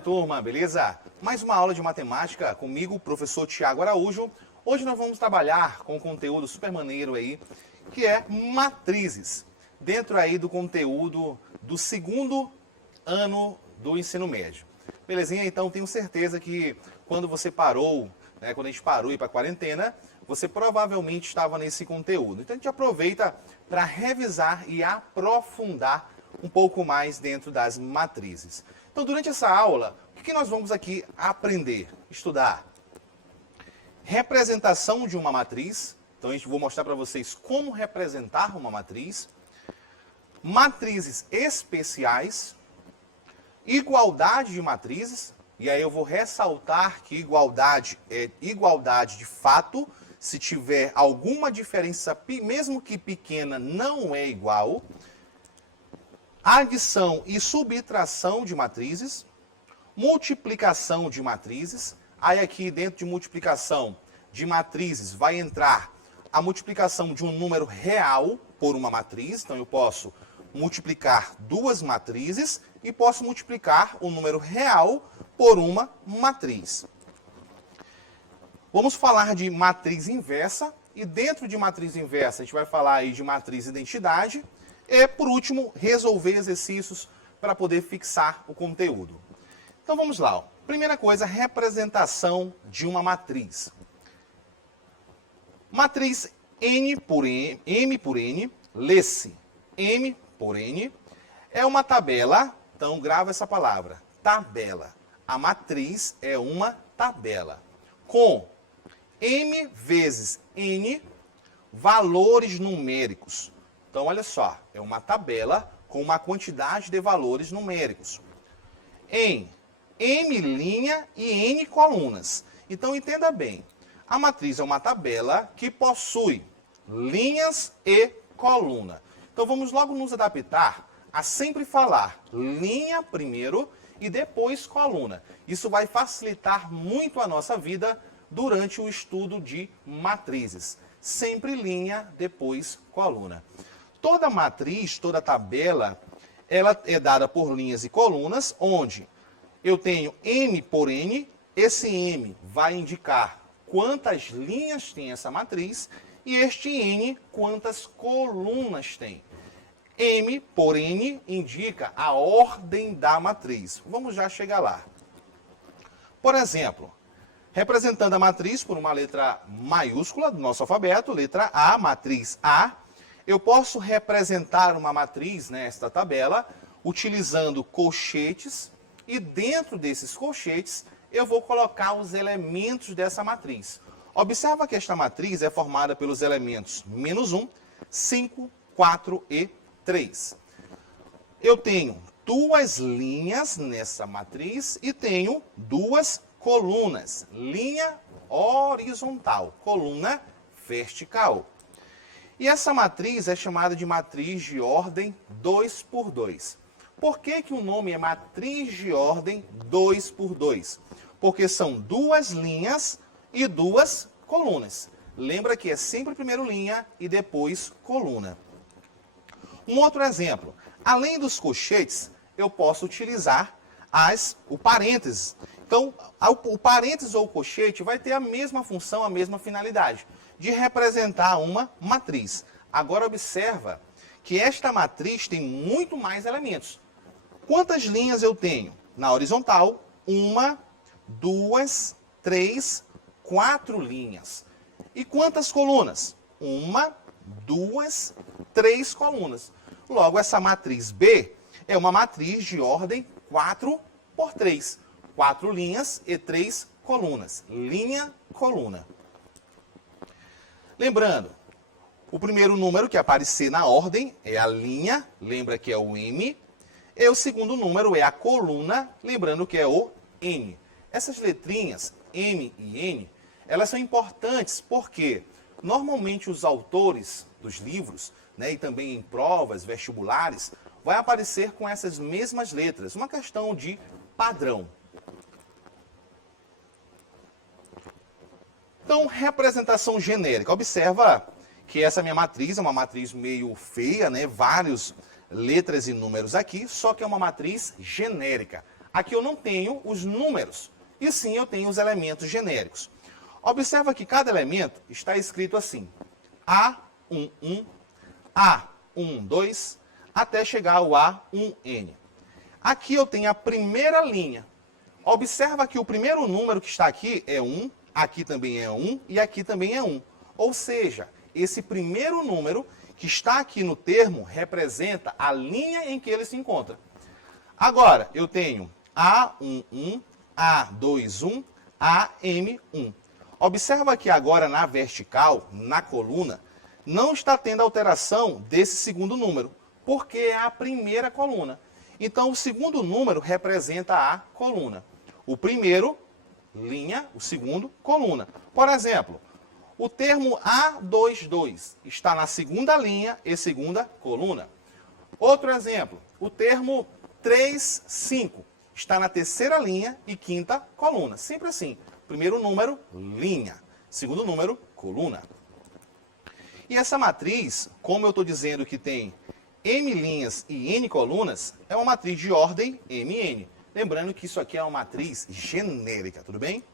minha turma, beleza? Mais uma aula de matemática comigo, professor Tiago Araújo. Hoje nós vamos trabalhar com um conteúdo super maneiro aí, que é matrizes, dentro aí do conteúdo do segundo ano do ensino médio. Belezinha? Então tenho certeza que quando você parou, né, quando a gente parou e ir para a quarentena, você provavelmente estava nesse conteúdo. Então a gente aproveita para revisar e aprofundar um pouco mais dentro das matrizes. Então, durante essa aula, o que nós vamos aqui aprender, estudar? Representação de uma matriz. Então, vou mostrar para vocês como representar uma matriz. Matrizes especiais. Igualdade de matrizes. E aí eu vou ressaltar que igualdade é igualdade de fato. Se tiver alguma diferença, mesmo que pequena, não é igual. Adição e subtração de matrizes, multiplicação de matrizes. Aí aqui dentro de multiplicação de matrizes vai entrar a multiplicação de um número real por uma matriz. Então eu posso multiplicar duas matrizes e posso multiplicar o número real por uma matriz. Vamos falar de matriz inversa e dentro de matriz inversa a gente vai falar aí de matriz identidade. E, por último, resolver exercícios para poder fixar o conteúdo. Então, vamos lá. Ó. Primeira coisa, representação de uma matriz. Matriz M por N, lê-se M por N, é uma tabela, então grava essa palavra, tabela. A matriz é uma tabela, com M vezes N valores numéricos. Então, olha só, é uma tabela com uma quantidade de valores numéricos. Em M linha e N colunas. Então, entenda bem, a matriz é uma tabela que possui linhas e coluna. Então, vamos logo nos adaptar a sempre falar linha primeiro e depois coluna. Isso vai facilitar muito a nossa vida durante o estudo de matrizes. Sempre linha, depois coluna. Toda matriz, toda tabela, ela é dada por linhas e colunas, onde eu tenho M por N, esse M vai indicar quantas linhas tem essa matriz e este N quantas colunas tem. M por N indica a ordem da matriz. Vamos já chegar lá. Por exemplo, representando a matriz por uma letra maiúscula do nosso alfabeto, letra A, matriz A, eu posso representar uma matriz nesta tabela utilizando colchetes e dentro desses colchetes eu vou colocar os elementos dessa matriz. Observa que esta matriz é formada pelos elementos -1, 5, 4 e 3. Eu tenho duas linhas nessa matriz e tenho duas colunas. Linha horizontal, coluna vertical. E essa matriz é chamada de matriz de ordem 2 por 2. Por que o nome é matriz de ordem 2 por 2? Porque são duas linhas e duas colunas. Lembra que é sempre primeiro linha e depois coluna. Um outro exemplo. Além dos colchetes, eu posso utilizar o parênteses. Então, o parênteses ou o colchete vai ter a mesma função, a mesma finalidade, de representar uma matriz. Agora observa que esta matriz tem muito mais elementos. Quantas linhas eu tenho? Na horizontal, 1, 2, 3, 4 linhas. E quantas colunas? 1, 2, 3 colunas. Logo, essa matriz B é uma matriz de ordem 4 por 3. 4 linhas e 3 colunas. Linha, coluna. Lembrando, o primeiro número que aparecer na ordem é a linha, lembra que é o M. E o segundo número é a coluna, lembrando que é o N. Essas letrinhas, M e N, elas são importantes porque normalmente os autores dos livros, né, e também em provas vestibulares, vai aparecer com essas mesmas letras. Uma questão de padrão. Então, representação genérica. Observa que essa minha matriz é uma matriz meio feia, né? Várias letras e números aqui, só que é uma matriz genérica. Aqui eu não tenho os números, e sim eu tenho os elementos genéricos. Observa que cada elemento está escrito assim, A11, A12, até chegar ao A1N. Aqui eu tenho a primeira linha. Observa que o primeiro número que está aqui é 1, aqui também é 1 e aqui também é 1. Ou seja, esse primeiro número que está aqui no termo representa a linha em que ele se encontra. Agora, eu tenho A11, A21, AM1. Observa que agora na vertical, na coluna, não está tendo alteração desse segundo número, porque é a primeira coluna. Então, o segundo número representa a coluna. O primeiro, linha, o segundo, coluna. Por exemplo, o termo A22 está na segunda linha e segunda coluna. Outro exemplo, o termo 35 está na terceira linha e quinta coluna. Sempre assim. Primeiro número, linha. Segundo número, coluna. E essa matriz, como eu estou dizendo que tem M linhas e N colunas, é uma matriz de ordem MN. Lembrando que isso aqui é uma matriz genérica, tudo bem?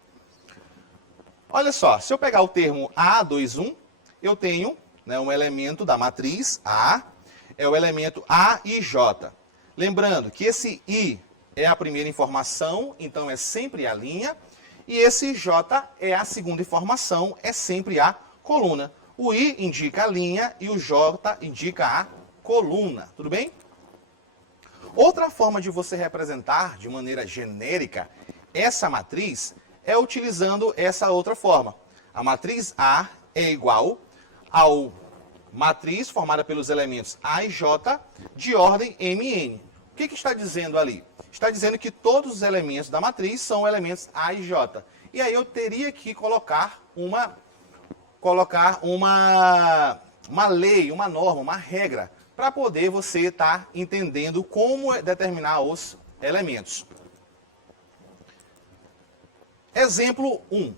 Olha só, se eu pegar o termo A21, eu tenho um elemento da matriz A, é o elemento A e J. Lembrando que esse I é a primeira informação, então é sempre a linha, e esse J é a segunda informação, é sempre a coluna. O I indica a linha e o J indica a coluna, tudo bem? Outra forma de você representar de maneira genérica essa matriz é utilizando essa outra forma. A matriz A é igual ao matriz formada pelos elementos A e J de ordem MN. O que está dizendo ali? Está dizendo que todos os elementos da matriz são elementos A e J. E aí eu teria que colocar uma lei, uma norma, uma regra, para poder você estar entendendo como determinar os elementos. Exemplo 1.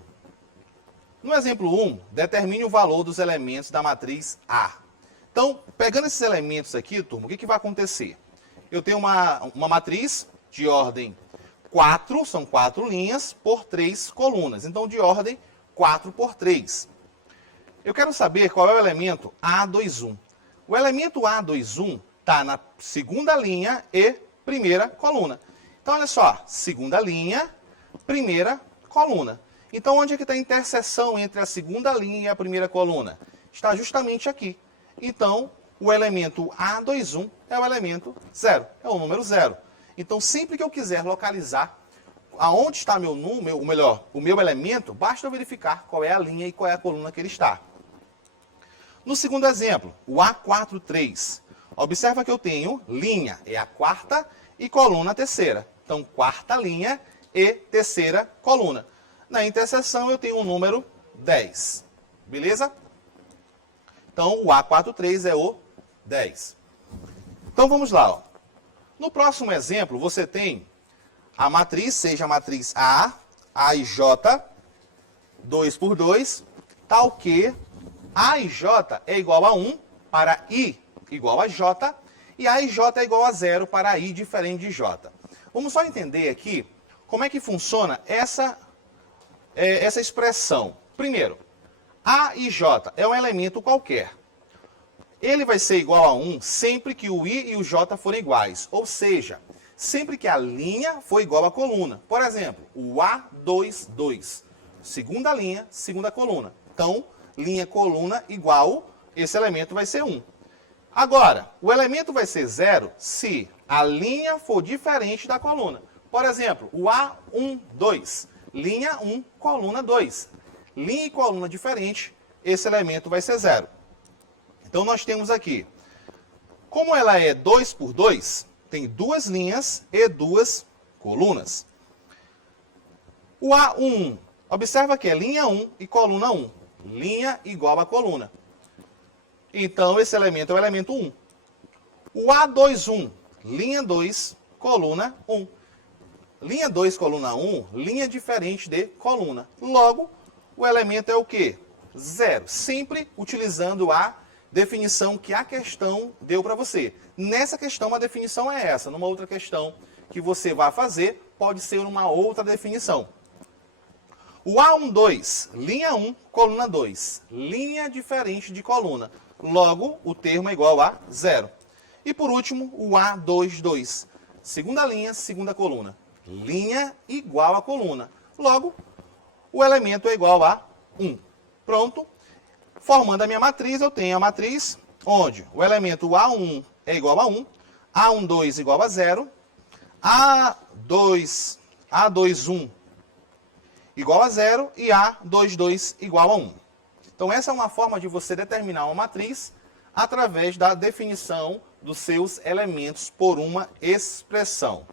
No exemplo 1, determine o valor dos elementos da matriz A. Então, pegando esses elementos aqui, turma, o que vai acontecer? Eu tenho uma matriz de ordem 4, são 4 linhas, por 3 colunas. Então, de ordem 4 por 3. Eu quero saber qual é o elemento A21. O elemento A21 está na segunda linha e primeira coluna. Então, olha só, segunda linha, primeira coluna. Então, onde é que está a interseção entre a segunda linha e a primeira coluna? Está justamente aqui. Então, o elemento A21 é o elemento 0, é o número 0. Então, sempre que eu quiser localizar aonde está o meu elemento, basta eu verificar qual é a linha e qual é a coluna que ele está. No segundo exemplo, o A43. Observa que eu tenho linha, é a quarta, e coluna a terceira. Então, quarta linha e terceira coluna. Na interseção eu tenho o número 10. Beleza? Então, o A43 é o 10. Então, vamos lá. Ó. No próximo exemplo, você tem a matriz, seja a matriz A e J, 2 por 2, tal que A e J é igual a 1 para I igual a J, e A e J é igual a 0 para I diferente de J. Vamos só entender aqui como é que funciona essa expressão. Primeiro, A e J é um elemento qualquer. Ele vai ser igual a 1 sempre que o I e o J forem iguais. Ou seja, sempre que a linha for igual à coluna. Por exemplo, o A22. Segunda linha, segunda coluna. Então, linha, coluna igual, esse elemento vai ser 1. Agora, o elemento vai ser 0 se a linha for diferente da coluna. Por exemplo, o A12. Linha 1, coluna 2. Linha e coluna diferente, esse elemento vai ser 0. Então, nós temos aqui, como ela é 2 por 2, tem duas linhas e duas colunas. O A1, observa que é linha 1 e coluna 1. Linha igual a coluna. Então, esse elemento é o elemento 1. O A21, linha 2, coluna 1. Linha 2, coluna 1, linha diferente de coluna. Logo, o elemento é o quê? 0. Sempre utilizando a definição que a questão deu para você. Nessa questão, a definição é essa. Numa outra questão que você vai fazer pode ser uma outra definição. O A12, linha 1, coluna 2. Linha diferente de coluna. Logo, o termo é igual a 0. E por último, o A22. Segunda linha, segunda coluna. Linha igual a coluna. Logo, o elemento é igual a 1. Pronto. Formando a minha matriz, eu tenho a matriz onde o elemento A1 é igual a 1, A12 igual a 0, A21 igual a 0 e A22 igual a 1. Então, essa é uma forma de você determinar uma matriz através da definição dos seus elementos por uma expressão.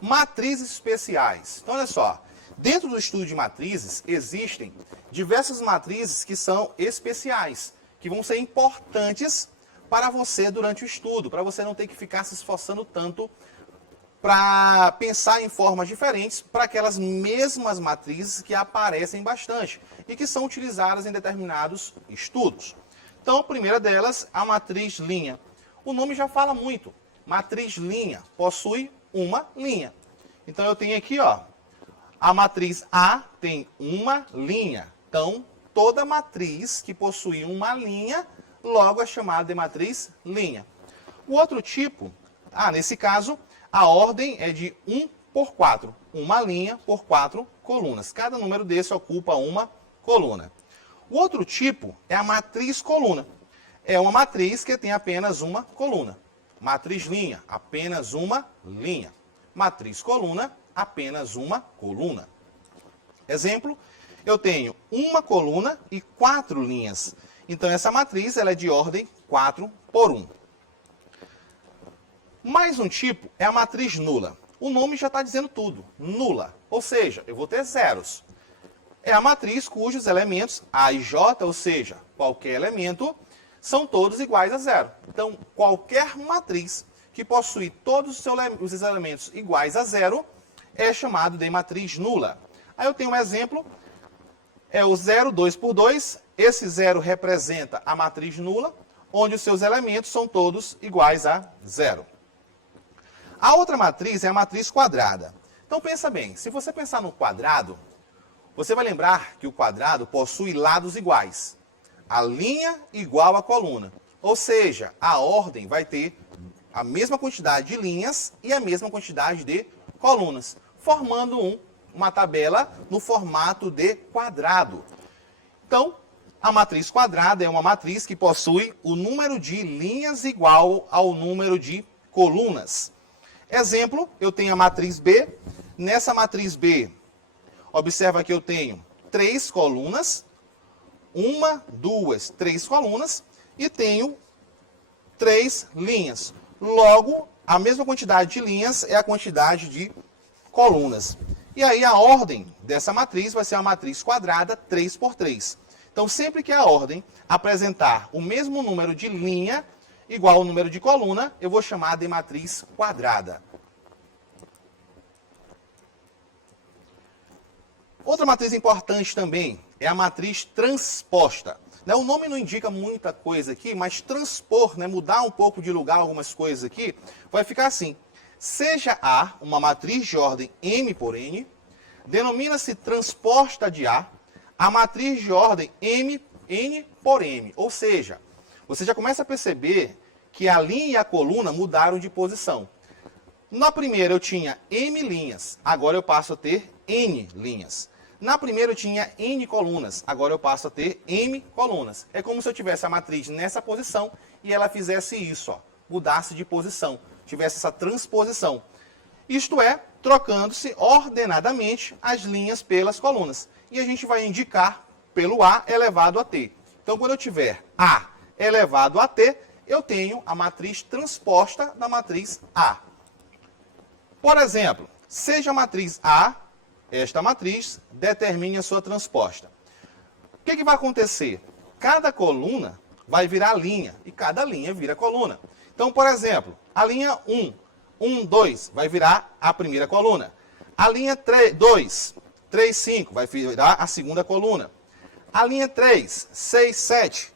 Matrizes especiais. Então, olha só. Dentro do estudo de matrizes, existem diversas matrizes que são especiais, que vão ser importantes para você durante o estudo, para você não ter que ficar se esforçando tanto para pensar em formas diferentes para aquelas mesmas matrizes que aparecem bastante e que são utilizadas em determinados estudos. Então, a primeira delas, a matriz linha. O nome já fala muito. Matriz linha possui uma linha. Então, eu tenho aqui, ó, a matriz A tem uma linha. Então, toda matriz que possui uma linha, logo é chamada de matriz linha. O outro tipo, nesse caso, a ordem é de 1 por 4. Uma linha por 4 colunas. Cada número desse ocupa uma coluna. O outro tipo é a matriz coluna. É uma matriz que tem apenas uma coluna. Matriz linha, apenas uma linha. Matriz coluna, apenas uma coluna. Exemplo, eu tenho uma coluna e 4 linhas. Então, essa matriz ela é de ordem 4 por 1. Mais um tipo é a matriz nula. O nome já está dizendo tudo, nula. Ou seja, eu vou ter zeros. É a matriz cujos elementos A e J, ou seja, qualquer elemento, são todos iguais a zero. Então, qualquer matriz que possui todos os elementos iguais a zero é chamado de matriz nula. Aí eu tenho um exemplo, é o 0, 2 por 2. Esse 0 representa a matriz nula, onde os seus elementos são todos iguais a zero. A outra matriz é a matriz quadrada. Então pensa bem, se você pensar no quadrado, você vai lembrar que o quadrado possui lados iguais. A linha igual à coluna. Ou seja, a ordem vai ter a mesma quantidade de linhas e a mesma quantidade de colunas, formando uma tabela no formato de quadrado. Então, a matriz quadrada é uma matriz que possui o número de linhas igual ao número de colunas. Exemplo, eu tenho a matriz B. Nessa matriz B, observa que eu tenho 3 colunas, 1, 2, 3 colunas, e tenho 3 linhas. Logo, a mesma quantidade de linhas é a quantidade de colunas. E aí a ordem dessa matriz vai ser uma matriz quadrada 3 por 3. Então, sempre que a ordem apresentar o mesmo número de linha igual ao número de coluna, eu vou chamar de matriz quadrada. Outra matriz importante também é a matriz transposta. O nome não indica muita coisa aqui, mas transpor, mudar um pouco de lugar algumas coisas aqui, vai ficar assim. Seja A uma matriz de ordem M por N, denomina-se transposta de A a matriz de ordem N por M. Ou seja, você já começa a perceber que a linha e a coluna mudaram de posição. Na primeira eu tinha M linhas, agora eu passo a ter N linhas. Na primeira eu tinha N colunas, agora eu passo a ter M colunas. É como se eu tivesse a matriz nessa posição e ela fizesse isso, ó, mudasse de posição, tivesse essa transposição. Isto é, trocando-se ordenadamente as linhas pelas colunas. E a gente vai indicar pelo A elevado a T. Então, quando eu tiver A elevado a T, eu tenho a matriz transposta da matriz A. Por exemplo, seja a matriz A, esta matriz, determine a sua transposta. O que vai acontecer? Cada coluna vai virar linha e cada linha vira coluna. Então, por exemplo, a linha 1, 2, vai virar a primeira coluna. A linha 2, 3, 5, vai virar a segunda coluna. A linha 3, 6, 7,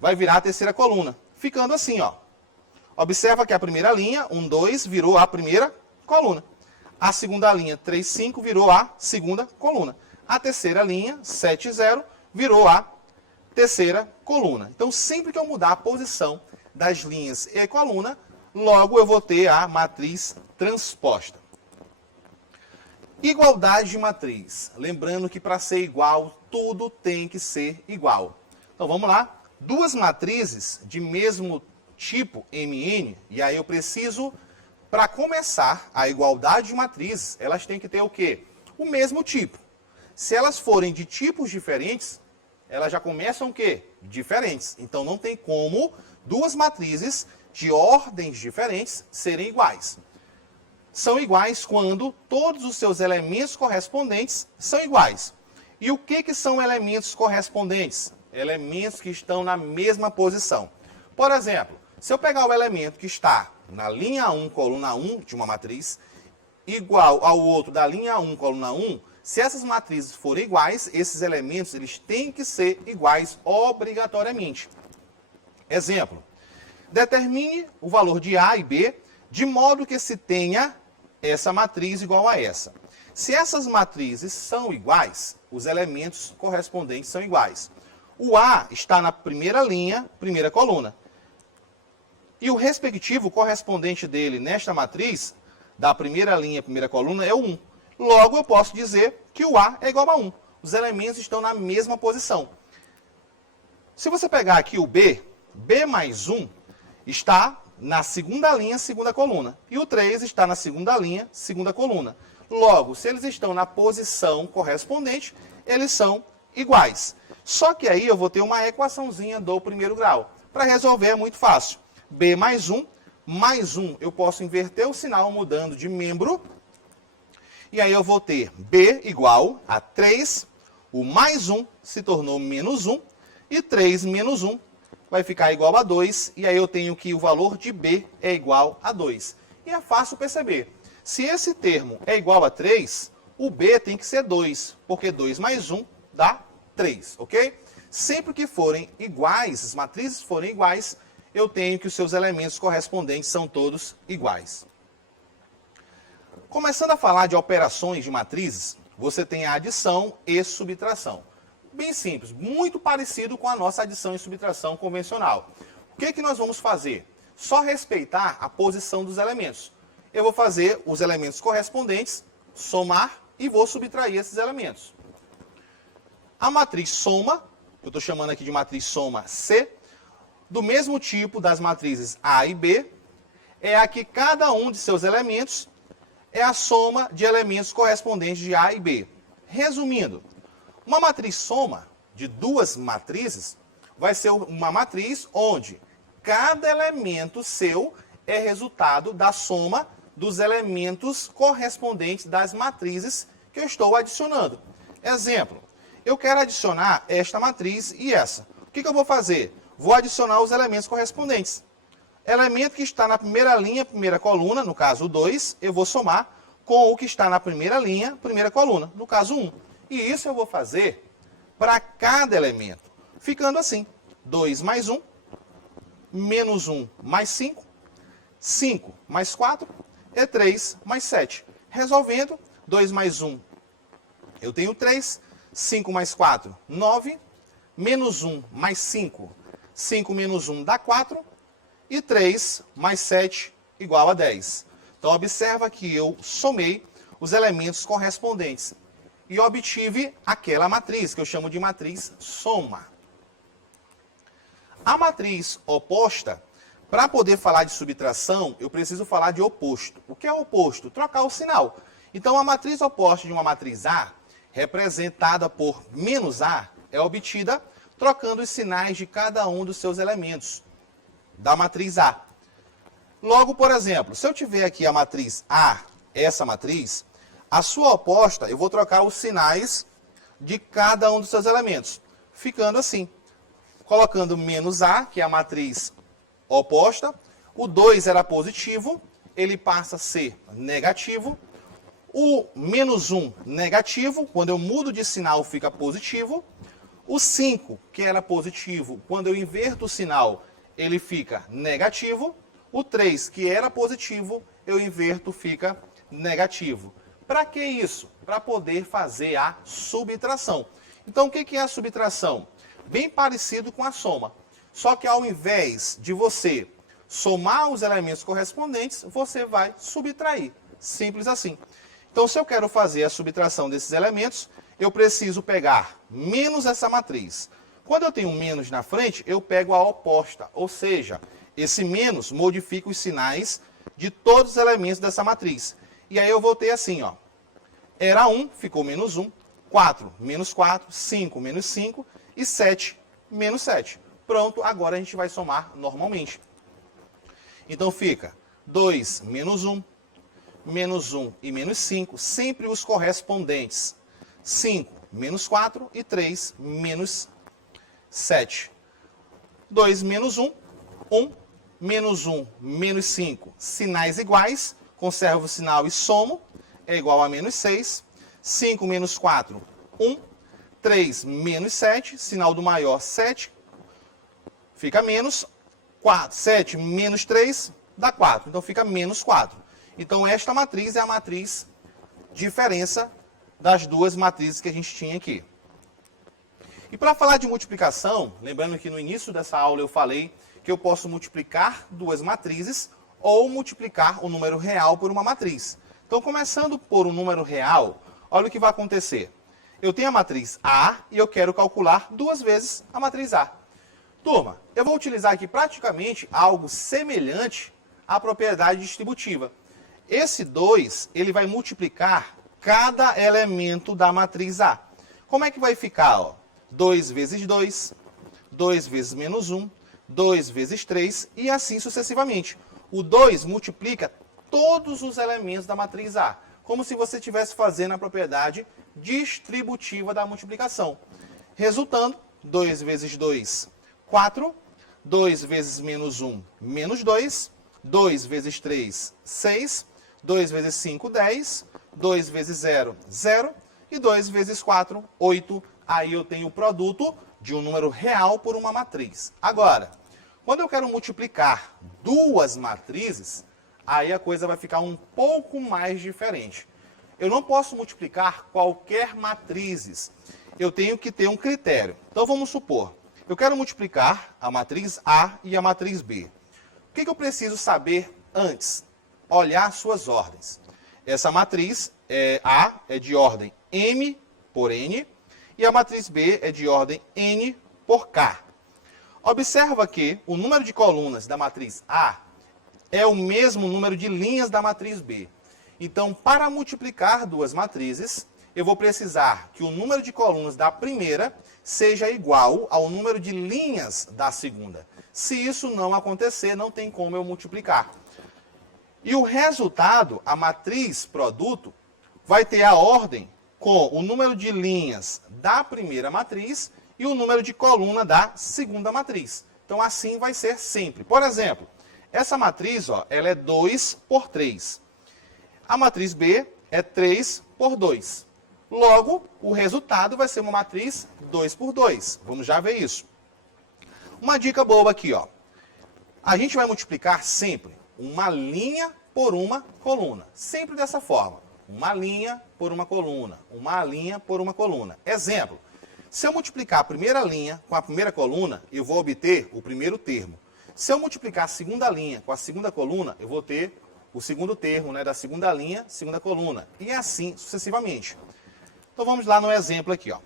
vai virar a terceira coluna. Ficando assim, ó. Observa que a primeira linha, 1, 2, virou a primeira coluna. A segunda linha, 3, 5, virou a segunda coluna. A terceira linha, 7, 0, virou a terceira coluna. Então, sempre que eu mudar a posição das linhas e a coluna, logo eu vou ter a matriz transposta. Igualdade de matriz. Lembrando que para ser igual, tudo tem que ser igual. Então, vamos lá. Duas matrizes de mesmo tipo MN, e aí eu preciso, para começar a igualdade de matrizes, elas têm que ter o quê? O mesmo tipo. Se elas forem de tipos diferentes, elas já começam o quê? Diferentes. Então não tem como duas matrizes de ordens diferentes serem iguais. São iguais quando todos os seus elementos correspondentes são iguais. E o que são elementos correspondentes? Elementos que estão na mesma posição. Por exemplo, se eu pegar o elemento que está na linha 1, coluna 1 de uma matriz, igual ao outro da linha 1, coluna 1, se essas matrizes forem iguais, esses elementos eles têm que ser iguais obrigatoriamente. Exemplo, determine o valor de A e B de modo que se tenha essa matriz igual a essa. Se essas matrizes são iguais, os elementos correspondentes são iguais. O A está na primeira linha, primeira coluna. E o respectivo correspondente dele nesta matriz, da primeira linha, primeira coluna, é o 1. Logo, eu posso dizer que o A é igual a 1. Os elementos estão na mesma posição. Se você pegar aqui o B, B mais 1 está na segunda linha, segunda coluna. E o 3 está na segunda linha, segunda coluna. Logo, se eles estão na posição correspondente, eles são iguais. Só que aí eu vou ter uma equaçãozinha do primeiro grau. Para resolver é muito fácil. B mais 1, eu posso inverter o sinal mudando de membro. E aí eu vou ter B igual a 3, o mais 1 se tornou menos 1, e 3 menos 1 vai ficar igual a 2, e aí eu tenho que o valor de B é igual a 2. E é fácil perceber. Se esse termo é igual a 3, o B tem que ser 2, porque 2 mais 1 dá 3, ok? Sempre que forem iguais, as matrizes forem iguais, eu tenho que os seus elementos correspondentes são todos iguais. Começando a falar de operações de matrizes, você tem a adição e subtração. Bem simples, muito parecido com a nossa adição e subtração convencional. O que nós vamos fazer? Só respeitar a posição dos elementos. Eu vou fazer os elementos correspondentes, somar e vou subtrair esses elementos. A matriz soma, eu estou chamando aqui de matriz soma C, do mesmo tipo das matrizes A e B, é a que cada um de seus elementos é a soma de elementos correspondentes de A e B. Resumindo, uma matriz soma de duas matrizes vai ser uma matriz onde cada elemento seu é resultado da soma dos elementos correspondentes das matrizes que eu estou adicionando. Exemplo, eu quero adicionar esta matriz e essa. O que eu vou fazer? Vou adicionar os elementos correspondentes. Elemento que está na primeira linha, primeira coluna, no caso o 2, eu vou somar com o que está na primeira linha, primeira coluna, no caso 1. E isso eu vou fazer para cada elemento, ficando assim, 2 mais 1, menos 1 mais 5, 5 mais 4 e 3 mais 7. Resolvendo, 2 mais 1, eu tenho 3, 5 mais 4, 9, menos 1 mais 5, 5 menos 1 dá 4, e 3 mais 7 igual a 10. Então, observa que eu somei os elementos correspondentes e obtive aquela matriz, que eu chamo de matriz soma. A matriz oposta, para poder falar de subtração, eu preciso falar de oposto. O que é oposto? Trocar o sinal. Então, a matriz oposta de uma matriz A, representada por menos A, é obtida trocando os sinais de cada um dos seus elementos da matriz A. Logo, por exemplo, se eu tiver aqui a matriz A, essa matriz, a sua oposta, eu vou trocar os sinais de cada um dos seus elementos, ficando assim, colocando menos A, que é a matriz oposta, o 2 era positivo, ele passa a ser negativo, o menos 1 negativo, quando eu mudo de sinal fica positivo, o 5, que era positivo, quando eu inverto o sinal, ele fica negativo. O 3, que era positivo, eu inverto, fica negativo. Para que isso? Para poder fazer a subtração. Então, o que é a subtração? Bem parecido com a soma. Só que ao invés de você somar os elementos correspondentes, você vai subtrair. Simples assim. Então, se eu quero fazer a subtração desses elementos, eu preciso pegar menos essa matriz. Quando eu tenho um menos na frente, eu pego a oposta. Ou seja, esse menos modifica os sinais de todos os elementos dessa matriz. E aí eu vou ter assim, ó. Era 1, ficou menos 1. 4, menos 4. 5, menos 5. E 7, menos 7. Pronto, agora a gente vai somar normalmente. Então fica 2 menos 1, menos 1 e menos 5, sempre os correspondentes. 5 menos 4 e 3 menos 7. 2 menos 1, 1, menos 1, menos 5, sinais iguais, conservo o sinal e somo, é igual a menos 6. 5 menos 4, 1. 3 menos 7, sinal do maior 7, fica menos 4. 7 menos 3 dá 4, então fica menos 4. Então esta matriz é a matriz diferença das duas matrizes que a gente tinha aqui. E para falar de multiplicação, lembrando que no início dessa aula eu falei que eu posso multiplicar duas matrizes ou multiplicar o número real por uma matriz. Então, começando por um número real, olha o que vai acontecer. Eu tenho a matriz A e eu quero calcular duas vezes a matriz A. Turma, eu vou utilizar aqui praticamente algo semelhante à propriedade distributiva. Esse 2, ele vai multiplicar cada elemento da matriz A. Como é que vai ficar? Ó? 2 vezes 2, 2 vezes menos 1, 2 vezes 3 e assim sucessivamente. O 2 multiplica todos os elementos da matriz A, como se você estivesse fazendo a propriedade distributiva da multiplicação. Resultando, 2 vezes 2, 4, 2 vezes menos 1, menos 2, 2 vezes 3, 6, 2 vezes 5, 10, 2 vezes 0, 0 e 2 vezes 4, 8. Aí eu tenho o produto de um número real por uma matriz. Agora, quando eu quero multiplicar duas matrizes, aí a coisa vai ficar um pouco mais diferente. Eu não posso multiplicar qualquer matrizes. Eu tenho que ter um critério. Então vamos supor, eu quero multiplicar a matriz A e a matriz B. O que eu preciso saber antes? Olhar suas ordens. Essa matriz A é de ordem M por N e a matriz B é de ordem N por K. Observa que o número de colunas da matriz A é o mesmo número de linhas da matriz B. Então, para multiplicar duas matrizes, eu vou precisar que o número de colunas da primeira seja igual ao número de linhas da segunda. Se isso não acontecer, não tem como eu multiplicar. E o resultado, a matriz produto, vai ter a ordem com o número de linhas da primeira matriz e o número de coluna da segunda matriz. Então, assim vai ser sempre. Por exemplo, essa matriz, ó, ela é 2 por 3. A matriz B é 3 por 2. Logo, o resultado vai ser uma matriz 2 por 2. Vamos já ver isso. Uma dica boa aqui, ó. A gente vai multiplicar sempre uma linha por uma coluna. Sempre dessa forma. Uma linha por uma coluna. Uma linha por uma coluna. Exemplo. Se eu multiplicar a primeira linha com a primeira coluna, eu vou obter o primeiro termo. Se eu multiplicar a segunda linha com a segunda coluna, eu vou ter o segundo termo, né, da segunda linha, segunda coluna. E assim sucessivamente. Então vamos lá no exemplo aqui, ó.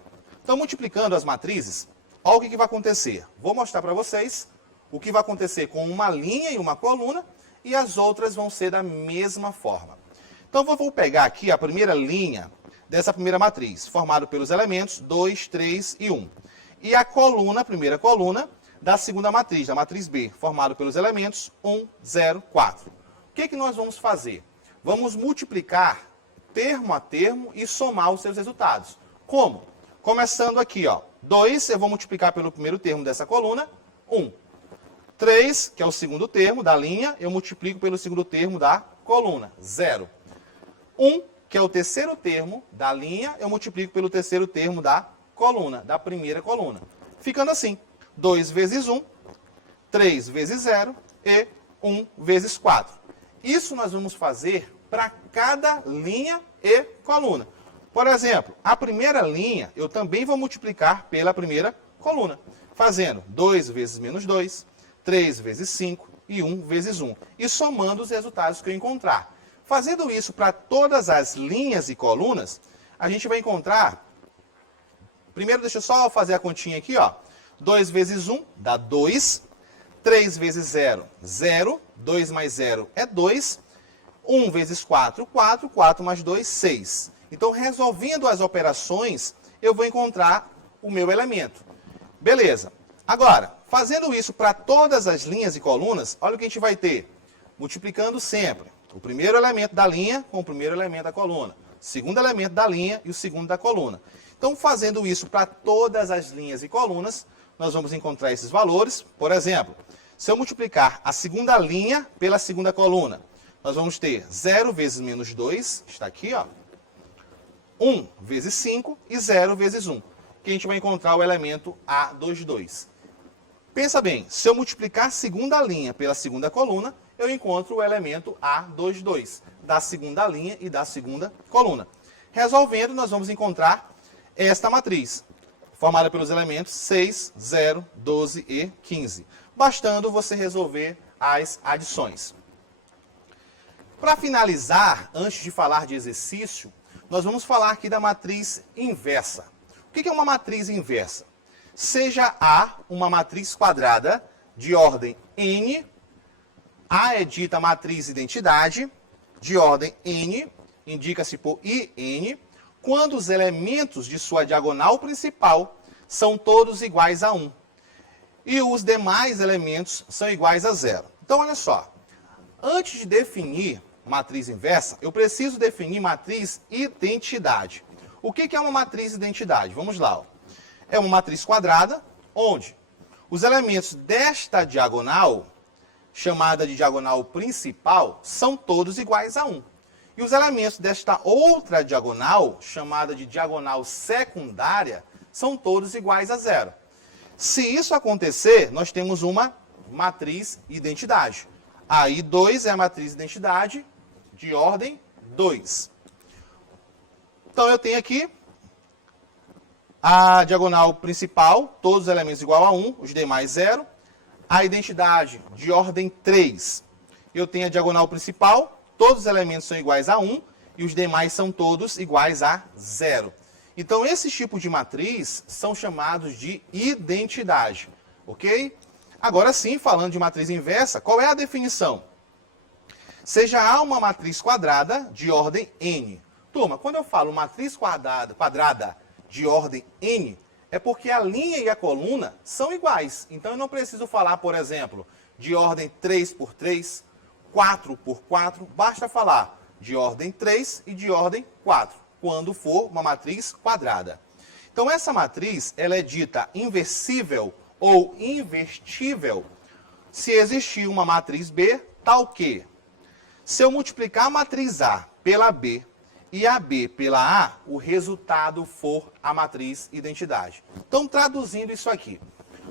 Então multiplicando as matrizes, olha o que vai acontecer. Vou mostrar para vocês o que vai acontecer com uma linha e uma coluna e as outras vão ser da mesma forma. Então vou pegar aqui a primeira linha dessa primeira matriz, formada pelos elementos 2, 3 e 1. E a coluna, a primeira coluna, da segunda matriz, da matriz B, formada pelos elementos 1, 0, 4. O que nós vamos fazer? Vamos multiplicar termo a termo e somar os seus resultados. Como? Começando aqui, ó. 2 eu vou multiplicar pelo primeiro termo dessa coluna, 1. 3, que é o segundo termo da linha, eu multiplico pelo segundo termo da coluna, 0. 1, que é o terceiro termo da linha, eu multiplico pelo terceiro termo da coluna, da primeira coluna. Ficando assim, 2 vezes 1, 3 vezes 0 e 1 vezes 4. Isso nós vamos fazer para cada linha e coluna. Por exemplo, a primeira linha eu também vou multiplicar pela primeira coluna, fazendo 2 vezes menos 2, 3 vezes 5 e 1 vezes 1. E somando os resultados que eu encontrar. Fazendo isso para todas as linhas e colunas, a gente vai encontrar... Primeiro, deixa eu só fazer a continha aqui, ó. 2 vezes 1 dá 2. 3 vezes 0, 0. 2 mais 0 é 2. 1 vezes 4, 4. 4 mais 2, 6. Então, resolvendo as operações, eu vou encontrar o meu elemento. Beleza. Agora, fazendo isso para todas as linhas e colunas, olha o que a gente vai ter. Multiplicando sempre o primeiro elemento da linha com o primeiro elemento da coluna. O segundo elemento da linha e o segundo da coluna. Então, fazendo isso para todas as linhas e colunas, nós vamos encontrar esses valores. Por exemplo, se eu multiplicar a segunda linha pela segunda coluna, nós vamos ter 0 vezes menos 2, está aqui, ó. 1 vezes 5 e 0 vezes 1, que a gente vai encontrar o elemento A22. Pensa bem, se eu multiplicar a segunda linha pela segunda coluna, eu encontro o elemento A22, da segunda linha e da segunda coluna. Resolvendo, nós vamos encontrar esta matriz, formada pelos elementos 6, 0, 12 e 15, bastando você resolver as adições. Para finalizar, antes de falar de exercício, nós vamos falar aqui da matriz inversa. O que é uma matriz inversa? Seja A uma matriz quadrada de ordem N, A é dita matriz identidade, de ordem N, indica-se por IN, quando os elementos de sua diagonal principal são todos iguais a 1. E os demais elementos são iguais a 0. Então, olha só. Antes de definir matriz inversa, eu preciso definir matriz identidade. O que é uma matriz identidade? Vamos lá. Ó. É uma matriz quadrada, onde os elementos desta diagonal, chamada de diagonal principal, são todos iguais a 1. E os elementos desta outra diagonal, chamada de diagonal secundária, são todos iguais a 0. Se isso acontecer, nós temos uma matriz identidade. Aí 2 é a matriz identidade de ordem 2. Então eu tenho aqui a diagonal principal, todos os elementos igual a 1, os demais 0. A identidade de ordem 3. Eu tenho a diagonal principal, todos os elementos são iguais a 1 e os demais são todos iguais a 0. Então, esses tipos de matriz são chamados de identidade, ok? Agora sim, falando de matriz inversa, qual é a definição? Seja A uma matriz quadrada de ordem N. Turma, quando eu falo matriz quadrada de ordem N, é porque a linha e a coluna são iguais. Então, eu não preciso falar, por exemplo, de ordem 3 por 3, 4 por 4, basta falar de ordem 3 e de ordem 4, quando for uma matriz quadrada. Então, essa matriz ela é dita inversível ou invertível se existir uma matriz B, tal que, se eu multiplicar a matriz A pela B e a B pela A, o resultado for a matriz identidade. Então, traduzindo isso aqui,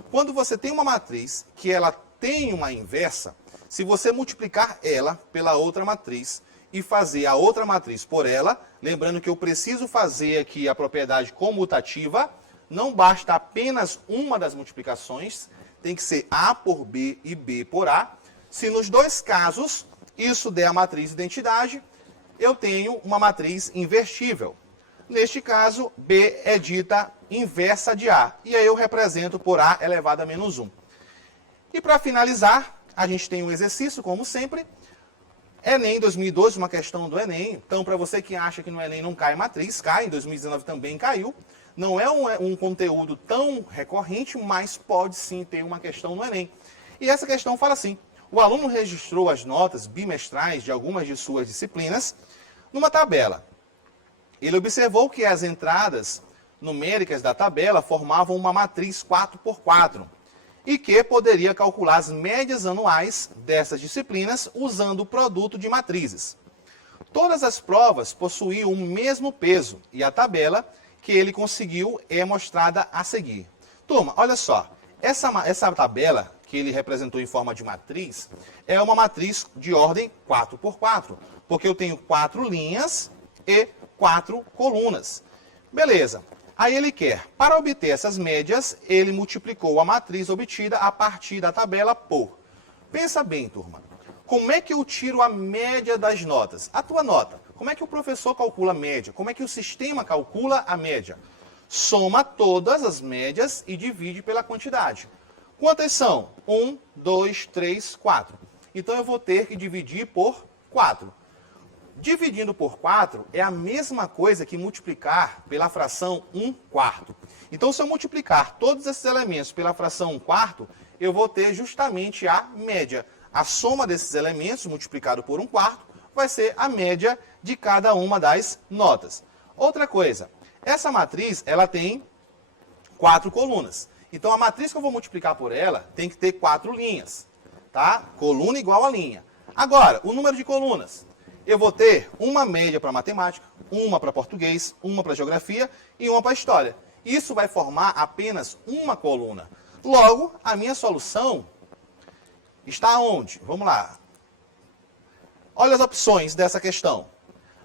quando você tem uma matriz que ela tem uma inversa, se você multiplicar ela pela outra matriz e fazer a outra matriz por ela, lembrando que eu preciso fazer aqui a propriedade comutativa, não basta apenas uma das multiplicações, tem que ser A por B e B por A. Se nos dois casos isso der a matriz identidade, eu tenho uma matriz invertível. Neste caso, B é dita inversa de A, e aí eu represento por A elevado a menos 1. E para finalizar, a gente tem um exercício, como sempre, Enem 2012, uma questão do Enem. Então, para você que acha que no Enem não cai matriz, cai, em 2019 também caiu. Não é um conteúdo tão recorrente, mas pode sim ter uma questão no Enem. E essa questão fala assim: o aluno registrou as notas bimestrais de algumas de suas disciplinas numa tabela. Ele observou que as entradas numéricas da tabela formavam uma matriz 4x4 e que poderia calcular as médias anuais dessas disciplinas usando o produto de matrizes. Todas as provas possuíam o mesmo peso e a tabela que ele conseguiu é mostrada a seguir. Turma, olha só, essa tabela que ele representou em forma de matriz, é uma matriz de ordem 4x4, porque eu tenho 4 linhas e 4 colunas. Beleza. Aí ele quer, para obter essas médias, ele multiplicou a matriz obtida a partir da tabela por. Pensa bem, turma. Como é que eu tiro a média das notas? A tua nota. Como é que o professor calcula a média? Como é que o sistema calcula a média? Soma todas as médias e divide pela quantidade. Quantas são? 1, 2, 3, 4. Então eu vou ter que dividir por 4. Dividindo por 4 é a mesma coisa que multiplicar pela fração 1/4. Então, se eu multiplicar todos esses elementos pela fração 1/4, eu vou ter justamente a média. A soma desses elementos multiplicado por 1/4 vai ser a média de cada uma das notas. Outra coisa, essa matriz ela tem 4 colunas. Então, a matriz que eu vou multiplicar por ela tem que ter 4 linhas. Tá? Coluna igual a linha. Agora, o número de colunas. Eu vou ter uma média para matemática, uma para português, uma para geografia e uma para história. Isso vai formar apenas uma coluna. Logo, a minha solução está onde? Vamos lá. Olha as opções dessa questão.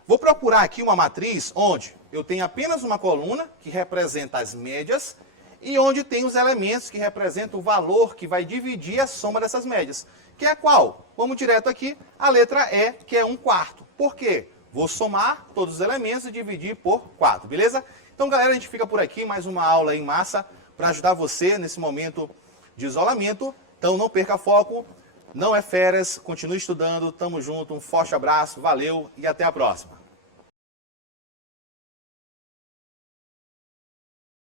Vou procurar aqui uma matriz onde eu tenho apenas uma coluna, que representa as médias, e onde tem os elementos que representam o valor que vai dividir a soma dessas médias. Que é qual? Vamos direto aqui, a letra E, que é 1/4. Por quê? Vou somar todos os elementos e dividir por 4, beleza? Então, galera, a gente fica por aqui, mais uma aula em massa para ajudar você nesse momento de isolamento. Então, não perca foco, não é férias, continue estudando, tamo junto, um forte abraço, valeu e até a próxima.